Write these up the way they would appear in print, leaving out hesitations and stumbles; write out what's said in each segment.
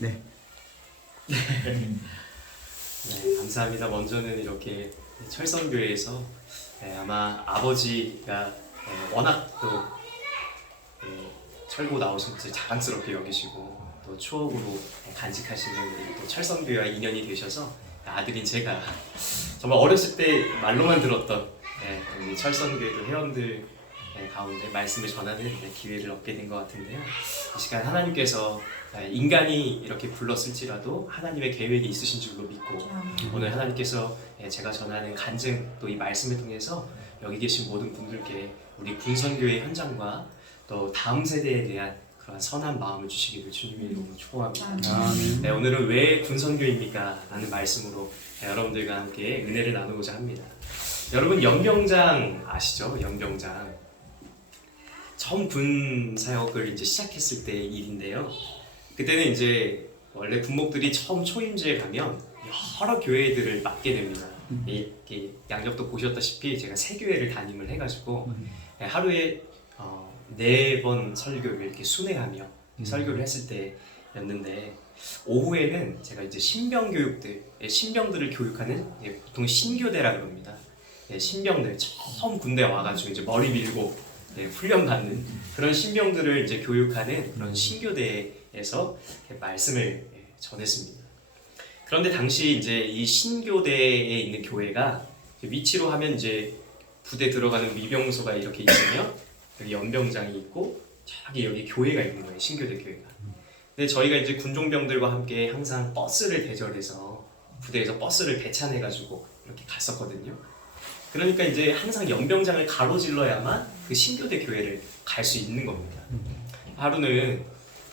네. 네, 감사합니다. 먼저는 이렇게 철성교회에서 아마 아버지가 워낙 또 철고 나오신 것을 자랑스럽게 여기시고 또 추억으로 간직하시는 우리 또 철성교회와 인연이 되셔서 아들인 제가 정말 어렸을 때 말로만 들었던 우리 철성교회도 회원들 가운데 말씀을 전하는 기회를 얻게 된 것 같은데요. 이 시간 하나님께서 인간이 이렇게 불렀을지라도 하나님의 계획이 있으신 줄로 믿고 오늘 하나님께서 제가 전하는 간증 또 이 말씀을 통해서 여기 계신 모든 분들께 우리 군선교회 현장과 또 다음 세대에 대한 그런 선한 마음을 주시기를 주님의 이름으로 축복합니다. 네, 오늘은 왜 군선교입니까? 라는 말씀으로 여러분들과 함께 은혜를 나누고자 합니다. 여러분 연병장 아시죠? 연병장 처음 군 사역을 이제 시작했을 때 일인데요. 그때는 이제 원래 군목들이 처음 초임지에 가면 여러 교회들을 맡게 됩니다. 이렇게 양적도 보셨다시피 제가 세 교회를 담임을 해가지고 하루에 4번 설교를 이렇게 순회하며 설교를 했을 때였는데 오후에는 제가 이제 신병들을 교육하는 보통 신교대라 그럽니다. 신병들 처음 군대 와가지고 이제 머리 밀고 훈련 받는 그런 신병들을 이제 교육하는 그런 신교대에서 말씀을 전했습니다. 그런데 당시 이제 이 신교대에 있는 교회가 위치로 하면 이제 부대 들어가는 위병소가 이렇게 있으면 여기 연병장이 있고 저기 여기 교회가 있는 거예요. 신교대 교회가. 근데 저희가 이제 군종병들과 함께 항상 버스를 대절해서 부대에서 버스를 배찬해가지고 이렇게 갔었거든요. 그러니까 이제 항상 연병장을 가로질러야만 그 신교대 교회를 갈 수 있는 겁니다. 하루는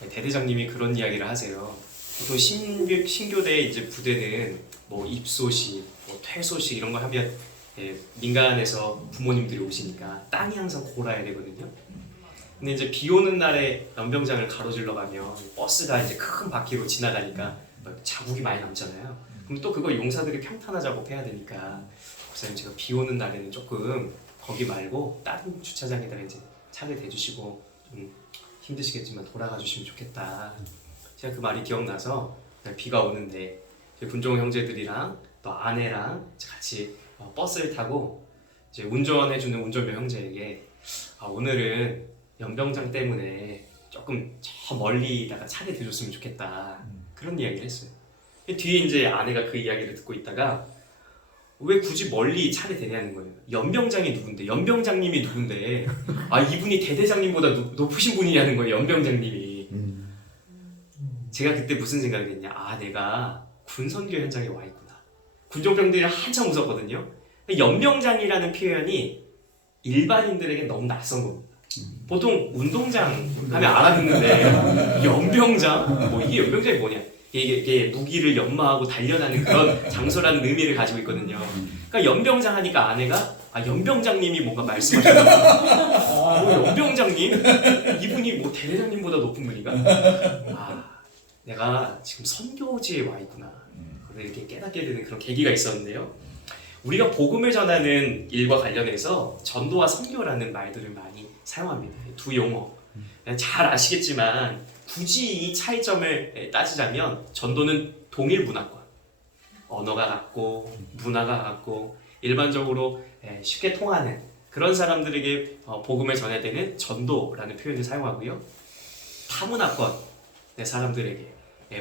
대대장님이 그런 이야기를 하세요. 보통 신교대 이제 부대는 뭐 입소식, 뭐 퇴소식 이런 거 하면 민간에서 부모님들이 오시니까 땅이 항상 골아야 되거든요. 근데 이제 비 오는 날에 연병장을 가로질러 가면 버스가 이제 큰 바퀴로 지나가니까 자국이 많이 남잖아요. 그럼 또 그거 용사들이 평탄화 작업해야 되니까 목사님 제가 비 오는 날에는 조금 거기 말고 다른 주차장에다가 이제 차를 대주시고 좀 힘드시겠지만 돌아가 주시면 좋겠다. 제가 그 말이 기억나서 비가 오는데 군종 형제들이랑 또 아내랑 같이 버스를 타고 이제 운전해주는 운전병 형제에게 오늘은 연병장 때문에 조금 저 멀리다가 차를 대줬으면 좋겠다 그런 이야기를 했어요. 뒤에 이제 아내가 그 이야기를 듣고 있다가 왜 굳이 멀리 차를 대냐는 거예요. 연병장이 누군데? 연병장님이 누군데? 이분이 대대장님보다 높으신 분이냐는 거예요. 연병장님이. 제가 그때 무슨 생각을 했냐? 내가 군선교 현장에 와 있구나. 군종병들이 한참 웃었거든요. 연병장이라는 표현이 일반인들에게 너무 낯선 겁니다. 보통 운동장 하면 알아듣는데 연병장? 이게 연병장이 뭐냐? 이게 무기를 연마하고 단련하는 그런 장소라는 의미를 가지고 있거든요. 그러니까 연병장 하니까 아내가 연병장님이 뭔가 말씀하셨나? 연병장님? 이분이 대대장님보다 높은 분인가? 내가 지금 선교지에 와 있구나. 이렇게 깨닫게 되는 그런 계기가 있었는데요. 우리가 복음을 전하는 일과 관련해서 전도와 선교라는 말들을 많이 사용합니다. 두 용어. 잘 아시겠지만 굳이 이 차이점을 따지자면 전도는 동일 문화권, 언어가 같고 문화가 같고 일반적으로 쉽게 통하는 그런 사람들에게 복음을 전할 때는 전도라는 표현을 사용하고요. 타문화권의 사람들에게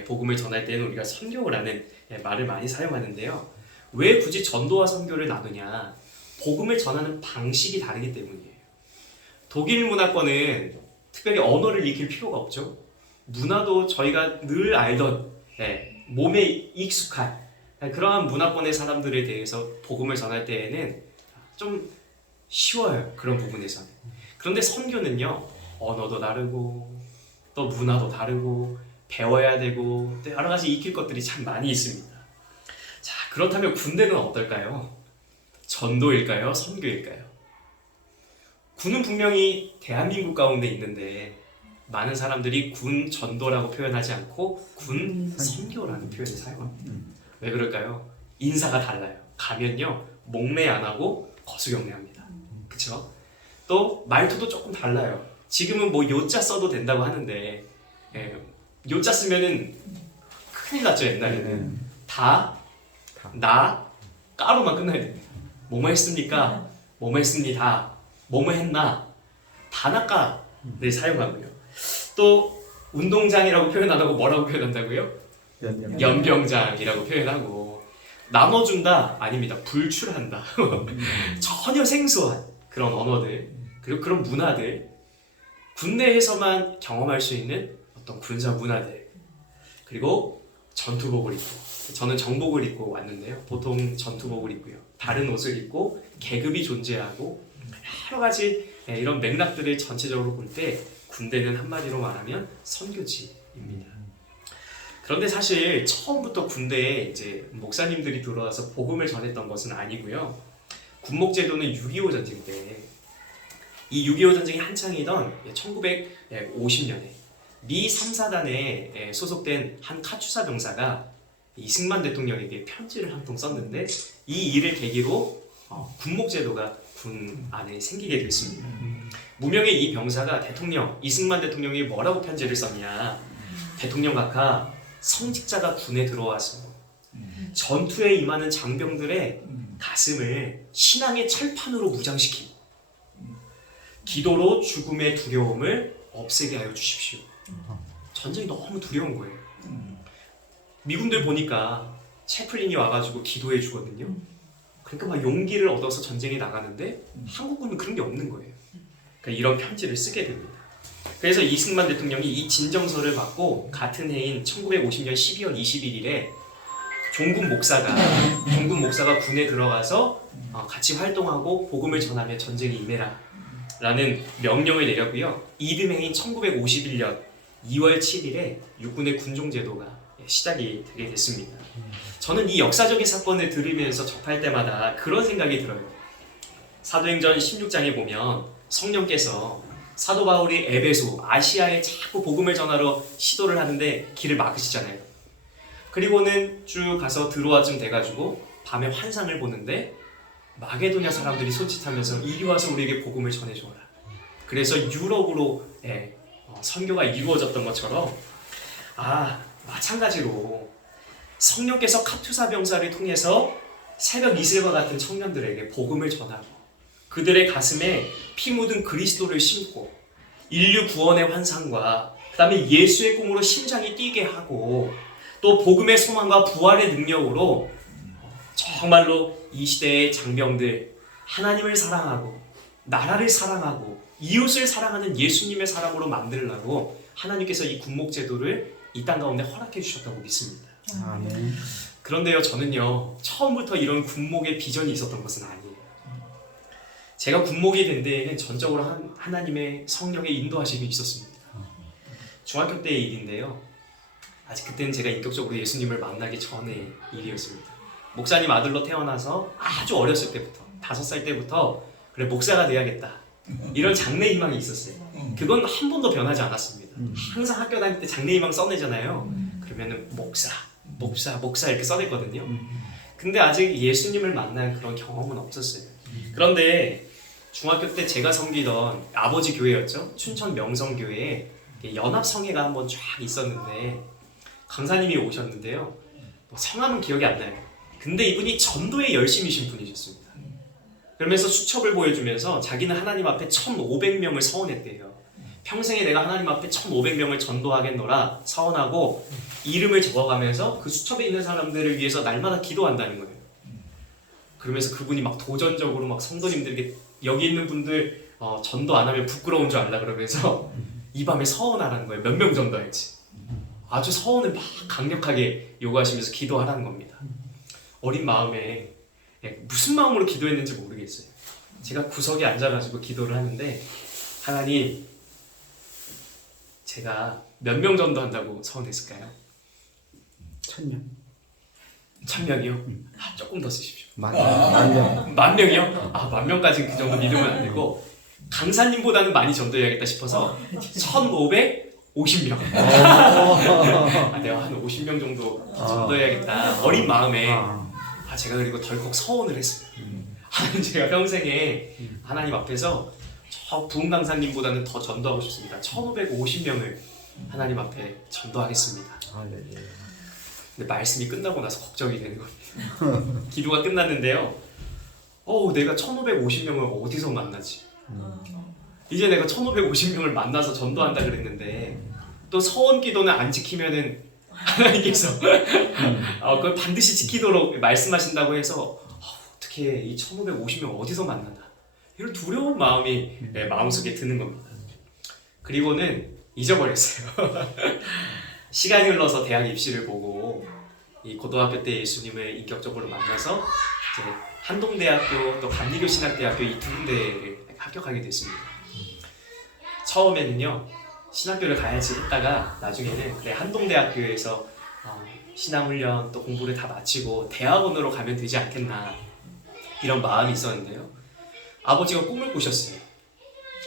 복음을 전할 때는 우리가 선교라는 말을 많이 사용하는데요. 왜 굳이 전도와 선교를 나누냐? 복음을 전하는 방식이 다르기 때문이에요. 독일 문화권은 특별히 언어를 익힐 필요가 없죠. 문화도 저희가 늘 알던 몸에 익숙한 그러한 문화권의 사람들에 대해서 복음을 전할 때에는 좀 쉬워요. 그런 부분에서는. 그런데 선교는요. 언어도 다르고 또 문화도 다르고 배워야 되고 또 여러 가지 익힐 것들이 참 많이 있습니다. 자, 그렇다면 군대는 어떨까요? 전도일까요? 선교일까요? 군은 분명히 대한민국 가운데 있는데 많은 사람들이 군 전도라고 표현하지 않고 군 선교라는 표현을 사용합니다. 왜 그럴까요? 인사가 달라요. 가면요 목례 안 하고 거수경례합니다. 그쵸? 또 말투도 조금 달라요. 지금은 요자 써도 된다고 하는데 요자 쓰면은 큰일 났죠 옛날에는. 네. 다, 나, 까로만 끝나야 됩니다. 뭐뭐 했습니까? 뭐뭐 했습니다. 뭐뭐 했나? 다나까를 사용하고요. 또 운동장이라고 표현 안 하고 뭐라고 표현한다고요? 연병장이라고 표현하고, 나눠준다 아닙니다. 불출한다. 전혀 생소한 그런 언어들, 그리고 그런 문화들, 군대에서만 경험할 수 있는 어떤 군사 문화들, 그리고 전투복을 입고, 저는 정복을 입고 왔는데요. 보통 전투복을 입고요. 다른 옷을 입고 계급이 존재하고 여러 가지 이런 맥락들을 전체적으로 볼 때 군대는 한마디로 말하면 선교지입니다. 그런데 사실 처음부터 군대에 이제 목사님들이 들어와서 복음을 전했던 것은 아니고요. 군목제도는 6.25 전쟁 때, 이 6.25 전쟁이 한창이던 1950년에 미 3사단에 소속된 한 카투사 병사가 이승만 대통령에게 편지를 한 통 썼는데, 이 일을 계기로 군목제도가 군 안에 생기게 됐습니다. 무명의 이 병사가 이승만 대통령이 뭐라고 편지를 썼냐, 대통령 각하, 성직자가 군에 들어와서 전투에 임하는 장병들의 가슴을 신앙의 철판으로 무장시키고 기도로 죽음의 두려움을 없애게 하여 주십시오. 전쟁이 너무 두려운 거예요. 미군들 보니까 채플린이 와가지고 기도해 주거든요. 그러니까 막 용기를 얻어서 전쟁에 나가는데 한국군은 그런 게 없는 거예요. 그러니까 이런 편지를 쓰게 됩니다. 그래서 이승만 대통령이 이 진정서를 받고 같은 해인 1950년 12월 21일에 종군 목사가 군에 들어가서 같이 활동하고 복음을 전하며 전쟁에 임해라 라는 명령을 내렸고요. 이듬해인 1951년 2월 7일에 육군의 군종제도가 시작이 되게 됐습니다. 저는 이 역사적인 사건을 들으면서 접할 때마다 그런 생각이 들어요. 사도행전 16장에 보면 성령께서 사도 바울이 에베소, 아시아에 자꾸 복음을 전하러 시도를 하는데 길을 막으시잖아요. 그리고는 쭉 가서 드로아쯤 돼가지고 밤에 환상을 보는데 마게도냐 사람들이 손짓하면서 이리 와서 우리에게 복음을 전해줘라. 그래서 유럽으로 선교가 이루어졌던 것처럼, 마찬가지로 성령께서 카투사 병사를 통해서 새벽 이슬과 같은 청년들에게 복음을 전하고 그들의 가슴에 피 묻은 그리스도를 심고 인류 구원의 환상과 그 다음에 예수의 꿈으로 심장이 뛰게 하고 또 복음의 소망과 부활의 능력으로 정말로 이 시대의 장병들, 하나님을 사랑하고 나라를 사랑하고 이웃을 사랑하는 예수님의 사람으로 만들려고 하나님께서 이 군목제도를 이 땅 가운데 허락해 주셨다고 믿습니다. 아멘. 그런데요, 저는요 처음부터 이런 군목의 비전이 있었던 것은 아니에요. 제가 군목이 된 데에는 전적으로 하나님의 성령의 인도하심이 있었습니다. 중학교 때의 일인데요, 아직 그때는 제가 인격적으로 예수님을 만나기 전의 일이었습니다. 목사님 아들로 태어나서 아주 어렸을 때부터 5살 때부터 그래 목사가 돼야겠다 이런 장래희망이 있었어요. 그건 한 번도 변하지 않았습니다. 항상 학교 다닐 때 장래희망 써내잖아요. 그러면은 목사 이렇게 써냈거든요. 근데 아직 예수님을 만난 그런 경험은 없었어요. 그런데 중학교 때 제가 섬기던 아버지 교회였죠. 춘천 명성교회에 연합성회가 한번 쫙 있었는데 강사님이 오셨는데요. 성함은 기억이 안 나요. 근데 이분이 전도에 열심이신 분이셨습니다. 그러면서 수첩을 보여주면서 자기는 하나님 앞에 1,500명을 서원했대요. 평생에 내가 하나님 앞에 1,500명을 전도하겠노라 서원하고 이름을 적어가면서 그 수첩에 있는 사람들을 위해서 날마다 기도한다는 거예요. 그러면서 그분이 막 도전적으로 막 성도님들에게 여기 있는 분들 전도 안 하면 부끄러운 줄 알라 그러면서 이 밤에 서원하라는 거예요. 몇 명 전도할지. 아주 서원을 막 강력하게 요구하시면서 기도하라는 겁니다. 어린 마음에 무슨 마음으로 기도했는지 모르겠어요. 제가 구석에 앉아가지고 기도를 하는데, 하나님, 제가 몇 명 전도한다고 서원했을까요? 1,000명. 1,000명이요? 조금 더 쓰십시오. 만 명. 10,000명이요? 10,000명까지는 그 정도 믿으면 안 되고 강사님보다는 많이 전도해야겠다 싶어서 1,550명. 내가 한 50명 정도 전도해야겠다. 어린 마음에 제가 그리고 덜컥 서원을 했어요. 하나님, 제가 평생에 하나님 앞에서 저 부흥 강사님보다는 더 전도하고 싶습니다. 1,550명을 하나님 앞에 전도하겠습니다. 근데 말씀이 끝나고 나서 걱정이 되는 겁니다. 기도가 끝났는데요. 내가 1550명을 어디서 만나지? 이제 내가 1550명을 만나서 전도한다 그랬는데 또 서원 기도는 안 지키면은 하나님께서 그걸 반드시 지키도록 말씀하신다고 해서 어떻게 이 1550명 어디서 만나나 이런 두려운 마음이 마음속에 드는 겁니다. 그리고는 잊어버렸어요. 시간이 흘러서 대학 입시를 보고 이 고등학교 때 예수님을 인격적으로 만나서 이제 한동대학교 또 감리교신학대학교 이 두 군데를 합격하게 됐습니다. 처음에는요 신학교를 가야지 했다가 나중에는 그래 한동대학교에서 신앙훈련 또 공부를 다 마치고 대학원으로 가면 되지 않겠나 이런 마음이 있었는데요. 아버지가 꿈을 꾸셨어요.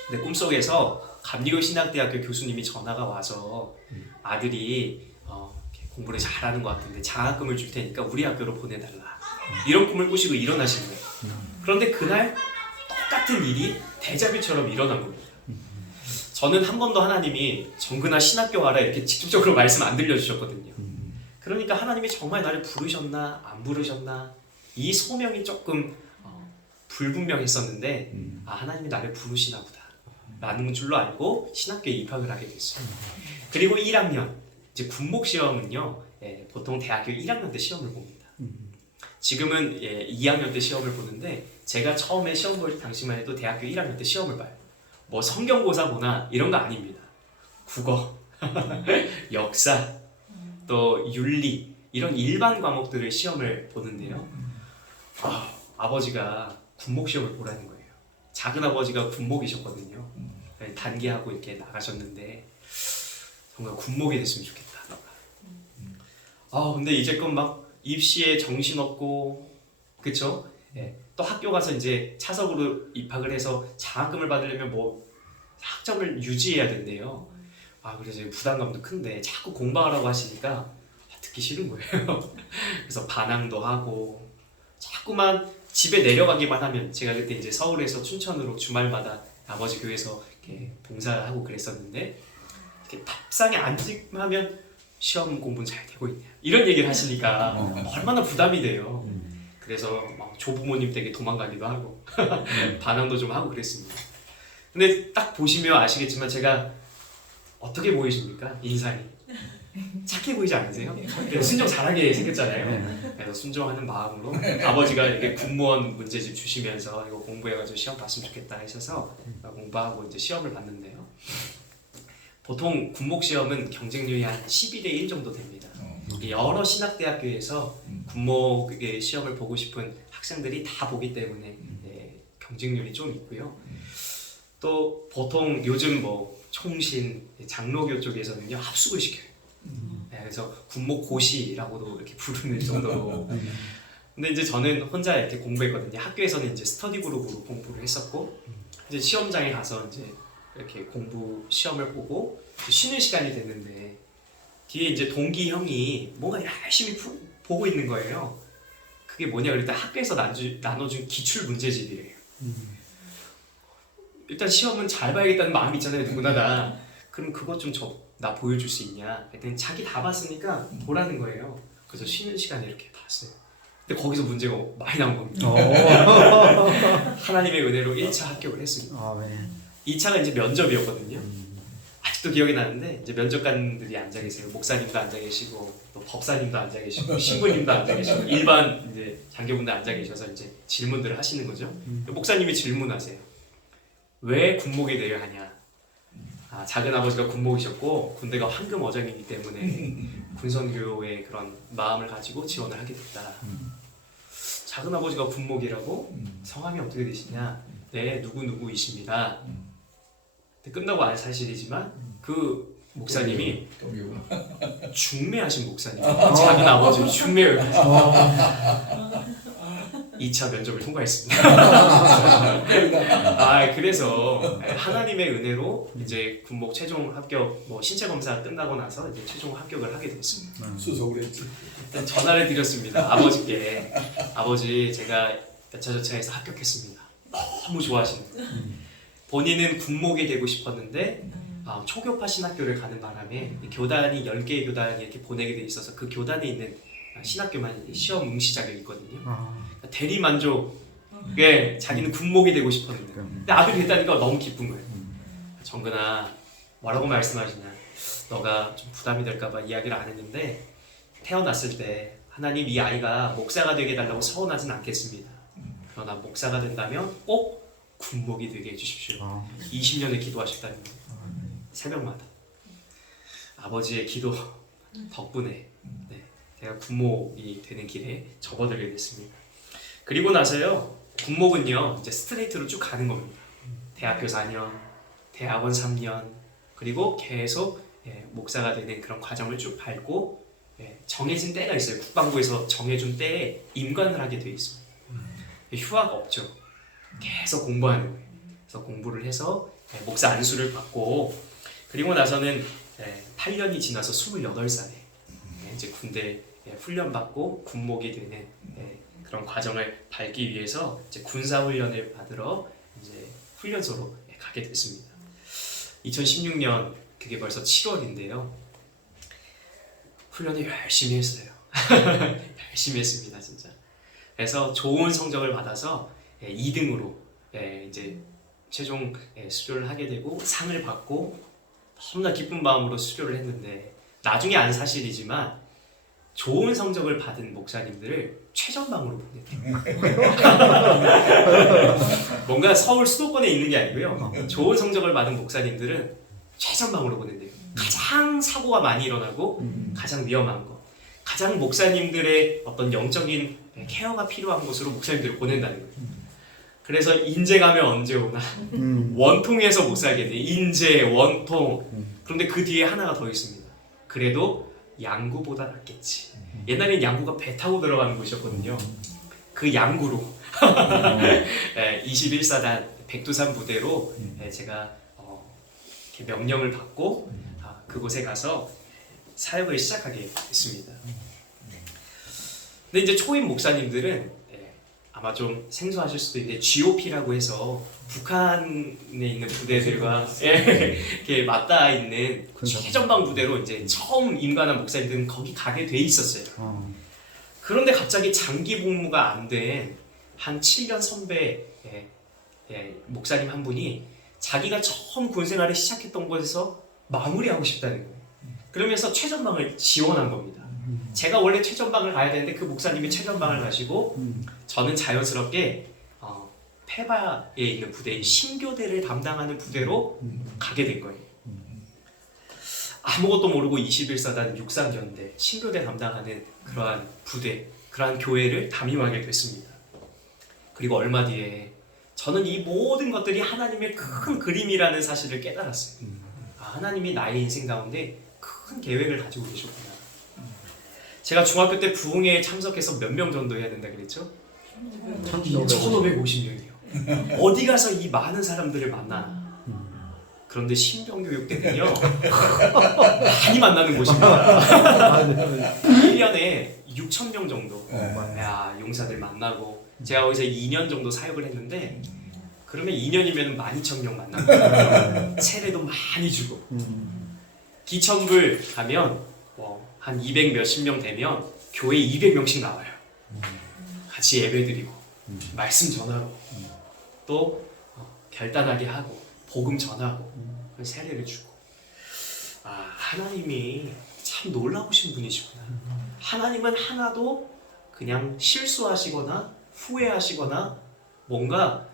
근데 꿈속에서 감리교신학대학교 교수님이 전화가 와서 아들이 공부를 잘하는 것 같은데 장학금을 줄 테니까 우리 학교로 보내달라 이런 꿈을 꾸시고 일어나신 거예요. 그런데 그날 똑같은 일이 데자뷰처럼 일어난 겁니다. 저는 한 번도 하나님이 정근아 신학교 와라 이렇게 직접적으로 말씀 안 들려주셨거든요. 그러니까 하나님이 정말 나를 부르셨나 안 부르셨나 이 소명이 조금 불분명했었는데 하나님이 나를 부르시나 보다 라는 줄로 알고 신학교에 입학을 하게 됐어요. 그리고 1학년 이제 군목 시험은요 보통 대학교 1학년 때 시험을 봅니다. 지금은 2학년 때 시험을 보는데 제가 처음에 시험 볼 당시만 해도 대학교 1학년 때 시험을 봐요. 뭐 성경고사 보나 이런 거 아닙니다. 국어, 역사, 또 윤리 이런 일반 과목들을 시험을 보는데요. 아버지가 군목 시험을 보라는 거예요. 작은 아버지가 군목이셨거든요. 단기하고 이렇게 나가셨는데 정말 군목이 됐으면 좋겠다. 근데 이제껏 막 입시에 정신없고 그쵸? 또 학교 가서 이제 차석으로 입학을 해서 장학금을 받으려면 뭐 학점을 유지해야 된대요. 그래서 부담감도 큰데 자꾸 공부하라고 하시니까 듣기 싫은 거예요. 그래서 반항도 하고 자꾸만 집에 내려가기만 하면 제가 그때 이제 서울에서 춘천으로 주말마다 아버지 교회에서 이렇게 봉사하고 그랬었는데 이렇게 밥상에 앉기만 시험 공부는 잘 되고 있냐 이런 얘기를 하시니까 얼마나 부담이 돼요. 그래서 막 조부모님 댁에 도망가기도 하고 반항도 좀 하고 그랬습니다. 근데 딱 보시면 아시겠지만 제가 어떻게 보이십니까? 인상이 착해 보이지 않으세요? 순종 잘하게 생겼잖아요. 그래서 순종하는 마음으로 아버지가 이렇게 군무원 문제집 주시면서 이거 공부해가지고 시험 봤으면 좋겠다 하셔서 공부하고 이제 시험을 봤는데요. 보통 군목 시험은 경쟁률이 한 12대 1 정도 됩니다. 여러 신학대학교에서 군목의 시험을 보고 싶은 학생들이 다 보기 때문에 경쟁률이 좀 있고요. 또 보통 요즘 뭐 총신, 장로교 쪽에서는요 합숙을 시켜요. 그래서 군목 고시라고도 이렇게 부르는 정도로. 근데 이제 저는 혼자 이렇게 공부했거든요. 학교에서는 이제 스터디 그룹으로 공부를 했었고 이제 시험장에 가서 이제 이렇게 공부 시험을 보고 쉬는 시간이 됐는데 뒤에 이제 동기 형이 뭔가 열심히 보고 있는 거예요. 그게 뭐냐 그랬더니 학교에서 나눠준 기출 문제집이에요. 일단 시험은 잘 봐야겠다는 마음이 있잖아요, 누구나 다. 그럼 그것 좀 나 보여줄 수 있냐? 그랬더니 자기 다 봤으니까 보라는 거예요. 그래서 쉬는 시간에 이렇게 봤어요. 근데 거기서 문제가 많이 나온 겁니다. 하나님의 은혜로 1차 합격을 했습니다. 2차가 이제 면접이었거든요. 아직도 기억이 나는데 이제 면접관들이 앉아 계세요. 목사님도 앉아 계시고 또 법사님도 앉아 계시고 신부님도 앉아 계시고 일반 이제 장교분들 앉아 계셔서 이제 질문들을 하시는 거죠. 목사님이 질문하세요. 왜 군목에 대여 하냐? 작은 아버지가 군목이셨고 군대가 황금 어장이기 때문에 군선교의 그런 마음을 가지고 지원을 하게 됐다. 작은 아버지가 군목이라고? 성함이 어떻게 되시냐? 네, 누구누구이십니다. 끝나고 알 사실이지만 그 목사님이 중매하신 목사님이에요. 작은 아버지를 중매를 하셨어요. 2차 면접을 통과했습니다. 그래서 하나님의 은혜로 이제 군목 최종 합격, 뭐 신체 검사 끝나고 나서 이제 최종 합격을 하게 됐습니다. 수속을 했지. 전화를 드렸습니다. 아버지께. 아버지, 제가 여차저차해서 합격했습니다. 너무 좋아하시는 거예요. 본인은 군목이 되고 싶었는데 초교파 신학교를 가는 바람에 이 교단이 10개의 교단이 이렇게 보내게 돼 있어서 그 교단에 있는 신학교만 시험 응시 자격이 있거든요. 그러니까 대리 만족에 자기는 군목이 되고 싶었는데 근데 아들이 됐다니까 너무 기쁜 거예요. 정근아, 뭐라고 말씀하시냐, 너가 좀 부담이 될까봐 이야기를 안 했는데 태어났을 때 하나님 이 아이가 목사가 되게 해달라고 서원하진 않겠습니다. 그러나 목사가 된다면 꼭 군목이 되게 해주십시오. 20년을 기도하셨다는 거예요. 새벽마다 아버지의 기도 덕분에 제가 군목이 되는 길에 접어들게 됐습니다. 그리고 나서요, 군목은요 이제 스트레이트로 쭉 가는 겁니다. 대학교 4년, 대학원 3년, 그리고 계속 목사가 되는 그런 과정을 쭉 밟고 정해진 때가 있어요. 국방부에서 정해준 때에 임관을 하게 돼 있어요. 휴학 없죠. 계속 공부하는 거예요. 그래서 공부를 해서 목사 안수를 받고, 그리고 나서는 8년이 지나서 28살에 이제 군대 훈련받고 군목이 되는 그런 과정을 밟기 위해서 이제 군사훈련을 받으러 이제 훈련소로 가게 됐습니다. 2016년 그게 벌써 7월인데요. 훈련을 열심히 했어요. 열심히 했습니다, 진짜. 그래서 좋은 성적을 받아서 2등으로 이제 최종 수료를 하게 되고 상을 받고 너무나 기쁜 마음으로 수료를 했는데, 나중에 안 사실이지만 좋은 성적을 받은 목사님들을 최전방으로 보냈대요. 뭔가 서울 수도권에 있는 게 아니고요, 좋은 성적을 받은 목사님들은 최전방으로 보낸대요. 가장 사고가 많이 일어나고 가장 위험한 거, 가장 목사님들의 어떤 영적인 케어가 필요한 곳으로 목사님들을 보낸다는 거예요. 그래서 인제 가면 언제 오나, 원통에서 못 살게 돼. 인제, 원통. 그런데 그 뒤에 하나가 더 있습니다. 그래도 양구보다 낫겠지. 옛날엔 양구가 배 타고 들어가는 곳이었거든요. 그 양구로 21사단 백두산 부대로 제가 이렇게 명령을 받고 그곳에 가서 사역을 시작하게 됐습니다. 근데 이제 초임 목사님들은 아마 좀 생소하실 수도 있는데 GOP라고 해서 북한에 있는 부대들과 이렇게 맞닿아 있는 최전방 부대로 이제 처음 임관한 목사님들은 거기 가게 돼 있었어요. 그런데 갑자기 장기 복무가 안 된 한 7년 선배 목사님 한 분이 자기가 처음 군 생활을 시작했던 곳에서 마무리하고 싶다는 거예요. 그러면서 최전방을 지원한 겁니다. 제가 원래 최전방을 가야 되는데 그 목사님이 최전방을 가시고 저는 자연스럽게 페바에 있는 부대인 신교대를 담당하는 부대로 가게 된 거예요. 아무것도 모르고 21사단 육상견대 신교대 담당하는 그러한 부대, 그러한 교회를 담임하게 됐습니다. 그리고 얼마 뒤에 저는 이 모든 것들이 하나님의 큰 그림이라는 사실을 깨달았어요. 하나님이 나의 인생 가운데 큰 계획을 가지고 계셨구나. 제가 중학교 때 부흥회에 참석해서 몇 명 정도 해야 된다 그랬죠? 1550명이요. 어디 가서 이 많은 사람들을 만나. 그런데 신병교육 때는요 많이 만나는 곳입니다. 1년에 6,000명 정도 용사들 만나고, 제가 거기서 2년 정도 사역을 했는데, 그러면 2년이면 12,000명 만나고 세례도 많이 주고, 기천불 가면 한 200 몇십 명 되면 교회 200명씩 나와요. 같이 예배드리고 말씀 전하고 또 결단하게 하고 복음 전하고 세례를 주고. 하나님이 참 놀라우신 분이시구나. 하나님은 하나도 그냥 실수하시거나 후회하시거나 뭔가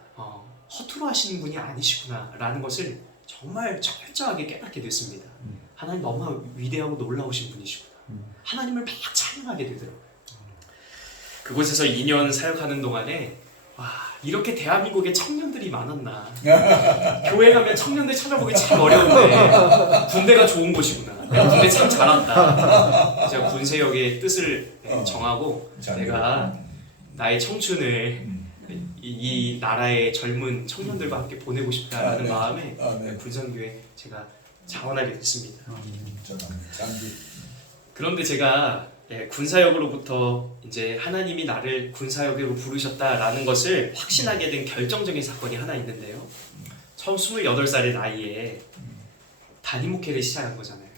허투루 하시는 분이 아니시구나 라는 것을 정말 철저하게 깨닫게 됐습니다. 하나님 너무 위대하고 놀라우신 분이시구나. 하나님을 막 찬양하게 되더라고요. 그곳에서 2년 사역하는 동안에 이렇게 대한민국에 청년들이 많았나. 교회 가면 청년들 찾아보기 참 어려운데 군대가 좋은 곳이구나. 내가 군대 참 잘 왔다. 제가 군세역의 뜻을 정하고 내가 나의 청춘을 이 나라의 젊은 청년들과 함께 보내고 싶다라는 마음에 군선교에 제가 자원하게 됐습니다. 그런데 제가 군사역으로부터 이제 하나님이 나를 군사역으로 부르셨다라는 것을 확신하게 된 결정적인 사건이 하나 있는데요. 처음 28살의 나이에 담임 목회를 시작한 거잖아요.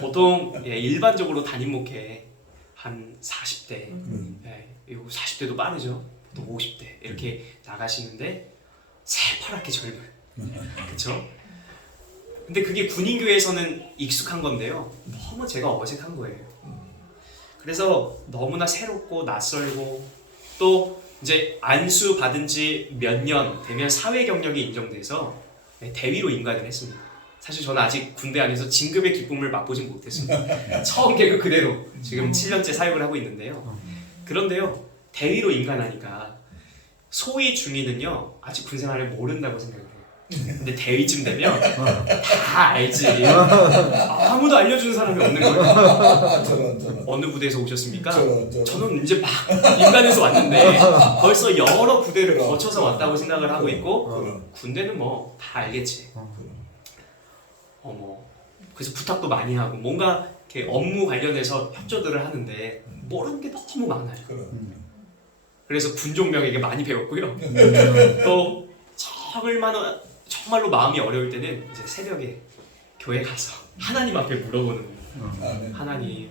보통 일반적으로 담임 목회 한 40대, 예, 40대도 빠르죠. 또 50대 이렇게 나가시는데 새파랗게 젊은, 그렇죠? 근데 그게 군인교회에서는 익숙한 건데요. 너무 제가 어색한 거예요. 그래서 너무나 새롭고 낯설고 또 이제 안수 받은 지 몇 년 되면 사회 경력이 인정돼서 대위로 임관을 했습니다. 사실 저는 아직 군대 안에서 진급의 기쁨을 맛보진 못했습니다. 처음 개그 그대로 지금 7년째 사역을 하고 있는데요. 그런데요, 대위로 임관하니까 소위 중위는요 아직 군생활을 모른다고 생각해요. 근데 대위쯤 되면 다 알지. 아무도 알려주는 사람이 없는 거예요. 어느 부대에서 오셨습니까? 저는 이제 막 인간에서 왔는데 벌써 여러 부대를 거쳐서 왔다고 생각을 하고 있고, 군대는 뭐 다 알겠지. 그래서 부탁도 많이 하고 뭔가 이렇게 업무 관련해서 협조들을 하는데 모르는 게 너무 많아요. 그래서 군종명에게 많이 배웠고요. 또 정말로 마음이 어려울 때는 이제 새벽에 교회 가서 하나님 앞에 물어보는 거예요. 하나님,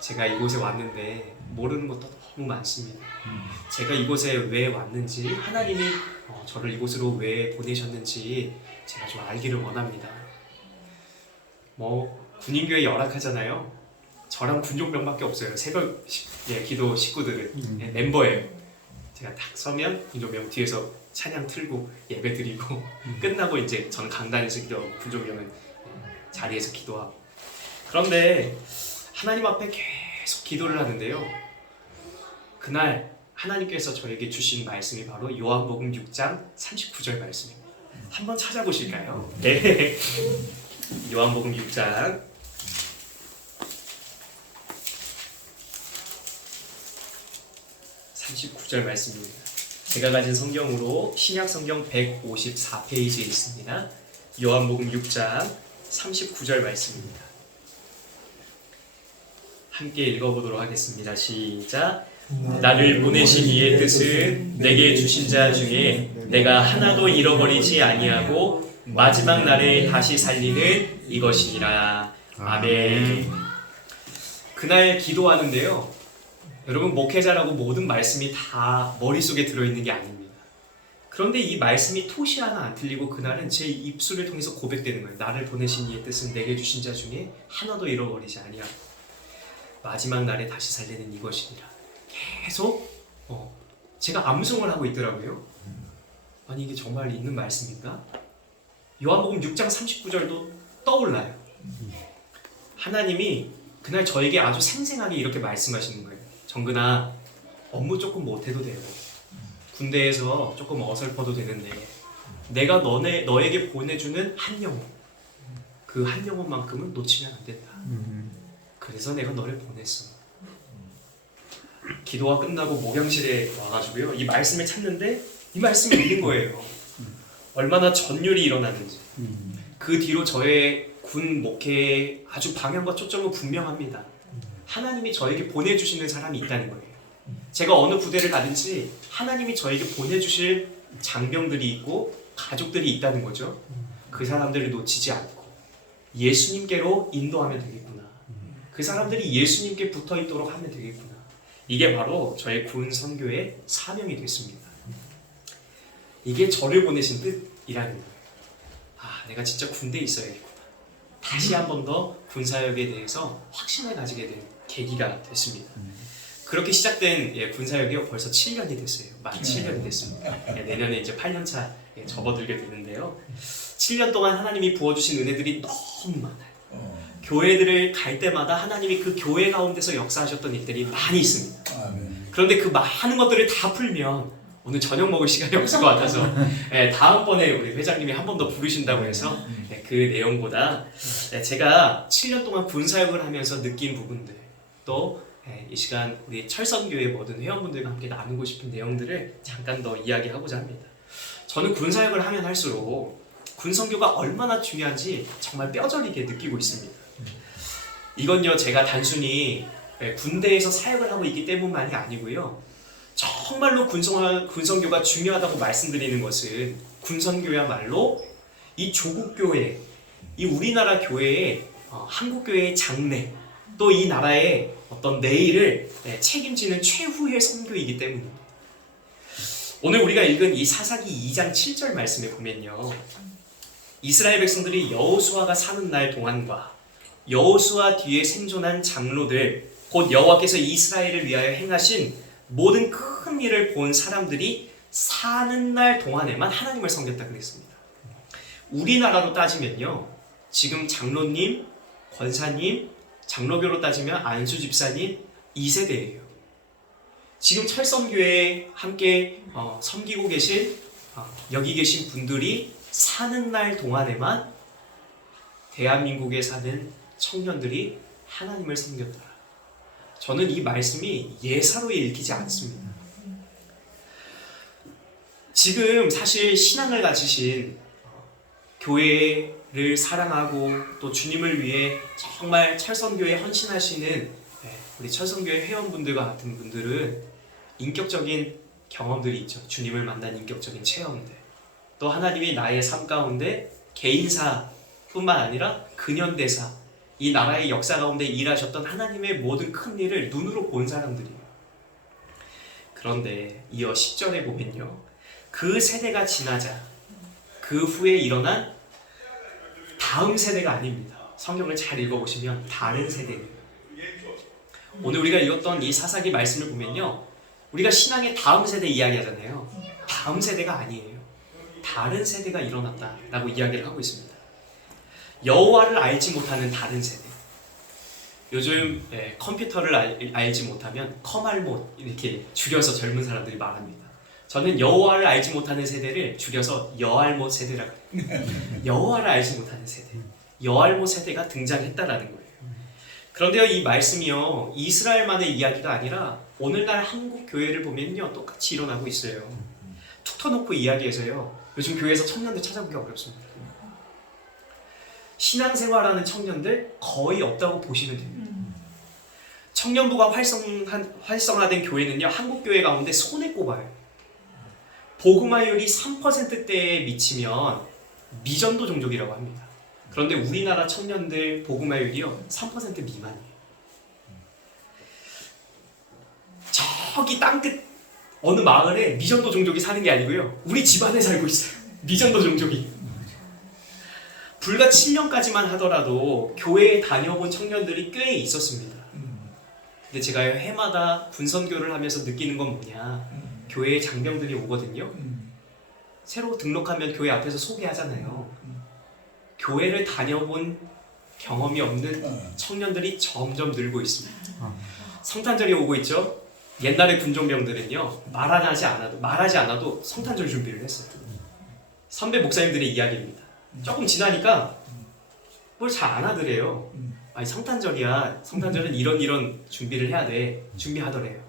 제가 이곳에 왔는데 모르는 것도 너무 많습니다. 제가 이곳에 왜 왔는지, 하나님이 저를 이곳으로 왜 보내셨는지 제가 좀 알기를 원합니다. 군인교회 열악하잖아요. 저랑 군종병밖에 없어요. 새벽 기도 식구들은 멤버예요. 제가 딱 서면 군종병 뒤에서 찬양 틀고 예배 드리고 끝나고 이제 저는 강단에서 기도하고 군종병은 자리에서 기도하고. 그런데 하나님 앞에 계속 기도를 하는데요, 그날 하나님께서 저에게 주신 말씀이 바로 요한복음 6장 39절 말씀입니다. 한번 찾아보실까요? 네. 요한복음 6장 39절 말씀입니다. 제가 가진 성경으로 신약 성경 154페이지에 있습니다. 요한복음 6장 39절 말씀입니다. 함께 읽어보도록 하겠습니다. 시작. 나를 보내신 이의 뜻은 내게 주신 자 중에 내가 하나도 잃어버리지 아니하고 마지막 날에 다시 살리는 이것이니라. 아멘. 그날 기도하는데요, 여러분, 목회자라고 모든 말씀이 다 머릿속에 들어있는 게 아닙니다. 그런데 이 말씀이 토시 하나 안 틀리고 그날은 제 입술을 통해서 고백되는 거예요. 나를 보내신 이의 뜻은 내게 주신 자 중에 하나도 잃어버리지 아니하고 마지막 날에 다시 살리는 이것이니라. 계속 제가 암송을 하고 있더라고요. 아니, 이게 정말 있는 말씀인가? 요한복음 6장 39절도 떠올라요. 하나님이 그날 저에게 아주 생생하게 이렇게 말씀하시는 거예요. 정근아, 업무 조금 못해도 되고 군대에서 조금 어설퍼도 되는데 내가 너에게 보내주는 한 영혼, 그 한 영혼만큼은 놓치면 안 된다. 그래서 내가 너를 보냈어. 기도가 끝나고 목양실에 와가지고요, 이 말씀을 찾는데 이 말씀이 있는 거예요. 얼마나 전율이 일어나는지. 그 뒤로 저의 군 목회의 아주 방향과 초점은 분명합니다. 하나님이 저에게 보내주시는 사람이 있다는 거예요. 제가 어느 부대를 가든지 하나님이 저에게 보내주실 장병들이 있고 가족들이 있다는 거죠. 그 사람들을 놓치지 않고 예수님께로 인도하면 되겠구나. 그 사람들이 예수님께 붙어있도록 하면 되겠구나. 이게 바로 저의 군 선교의 사명이 됐습니다. 이게 저를 보내신 뜻이라는 거예요. 내가 진짜 군대에 있어야겠구나. 다시 한 번 더 군사역에 대해서 확신을 가지게 된 계기가 됐습니다. 그렇게 시작된 군사역이 벌써 7년이 됐어요. 만 7년이 됐습니다. 내년에 이제 8년차 접어들게 되는데요. 7년 동안 하나님이 부어주신 은혜들이 너무 많아요. 교회들을 갈 때마다 하나님이 그 교회 가운데서 역사하셨던 일들이 많이 있습니다. 그런데 그 많은 것들을 다 풀면 오늘 저녁 먹을 시간이 없을 것 같아서 다음번에 우리 회장님이 한 번 더 부르신다고 해서 그 내용보다 제가 7년 동안 군사역을 하면서 느낀 부분들, 또 이 시간 우리 철선교회 모든 회원분들과 함께 나누고 싶은 내용들을 잠깐 더 이야기하고자 합니다. 저는 군사역을 하면 할수록 군선교가 얼마나 중요한지 정말 뼈저리게 느끼고 있습니다. 이건요, 제가 단순히 군대에서 사역을 하고 있기 때문만이 아니고요, 정말로 군선교가 중요하다고 말씀드리는 것은 군선교야말로 이 조국교회, 이 우리나라 교회의 한국 교회의 장래 또 이 나라의 어떤 내일을 책임지는 최후의 선교이기 때문입니다. 오늘 우리가 읽은 이 사사기 2장 7절 말씀에 보면요, 이스라엘 백성들이 여호수아가 사는 날 동안과 여호수아 뒤에 생존한 장로들, 곧 여호와께서 이스라엘을 위하여 행하신 모든 큰 일을 본 사람들이 사는 날 동안에만 하나님을 섬겼다 그랬습니다. 우리나라로 따지면요, 지금 장로님, 권사님, 장로교로 따지면 안수 집사님 2세대예요. 지금 철성교회에 함께 섬기고 계신 여기 계신 분들이 사는 날 동안에만 대한민국에 사는 청년들이 하나님을 섬겼다. 저는 이 말씀이 예사로 읽히지 않습니다. 지금 사실 신앙을 가지신 교회를 사랑하고 또 주님을 위해 정말 철성교회에 헌신하시는 우리 철성교회 회원분들과 같은 분들은 인격적인 경험들이 있죠. 주님을 만난 인격적인 체험들, 또 하나님이 나의 삶 가운데 개인사뿐만 아니라 근현대사, 이 나라의 역사 가운데 일하셨던 하나님의 모든 큰 일을 눈으로 본 사람들이에요. 그런데 이어 10절에 보면요, 그 세대가 지나자 그 후에 일어난 다음 세대가 아닙니다. 성경을 잘 읽어보시면 다른 세대입니다. 오늘 우리가 읽었던 이 사사기 말씀을 보면요, 우리가 신앙의 다음 세대 이야기하잖아요. 다음 세대가 아니에요. 다른 세대가 일어났다라고 이야기를 하고 있습니다. 여호와를 알지 못하는 다른 세대. 요즘 컴퓨터를 알지 못하면 커말못 이렇게 줄여서 젊은 사람들이 말합니다. 저는 여호와를 알지 못하는 세대를 줄여서 여알못 세대라고 해요. 여호와를 알지 못하는 세대, 여알못 세대가 등장했다라는 거예요. 그런데요, 이 말씀이요, 이스라엘만의 이야기가 아니라 오늘날 한국 교회를 보면요, 똑같이 일어나고 있어요. 툭 터놓고 이야기해서요, 요즘 교회에서 청년들 찾아보기 어렵습니다. 신앙생활하는 청년들 거의 없다고 보시면 됩니다. 청년부가 활성화된 교회는요, 한국 교회 가운데 손에 꼽아요. 복음화율이 3%대에 미치면 미전도 종족이라고 합니다. 그런데 우리나라 청년들 복음화율이요 3% 미만이에요. 저기 땅끝 어느 마을에 미전도 종족이 사는 게 아니고요, 우리 집안에 살고 있어요. 미전도 종족이. 불과 7년까지만 하더라도 교회에 다녀본 청년들이 꽤 있었습니다. 근데 제가 해마다 군선교를 하면서 느끼는 건 뭐냐, 교회에 장병들이 오거든요. 새로 등록하면 교회 앞에서 소개하잖아요. 교회를 다녀본 경험이 없는 청년들이 점점 늘고 있습니다. 성탄절이 오고 있죠. 옛날의 군종병들은요, 말하지 않아도 성탄절 준비를 했어요. 선배 목사님들의 이야기입니다. 조금 지나니까 뭘 잘 안 하더래요. 아니, 성탄절이야. 성탄절은 이런 준비를 해야 돼. 준비하더래요.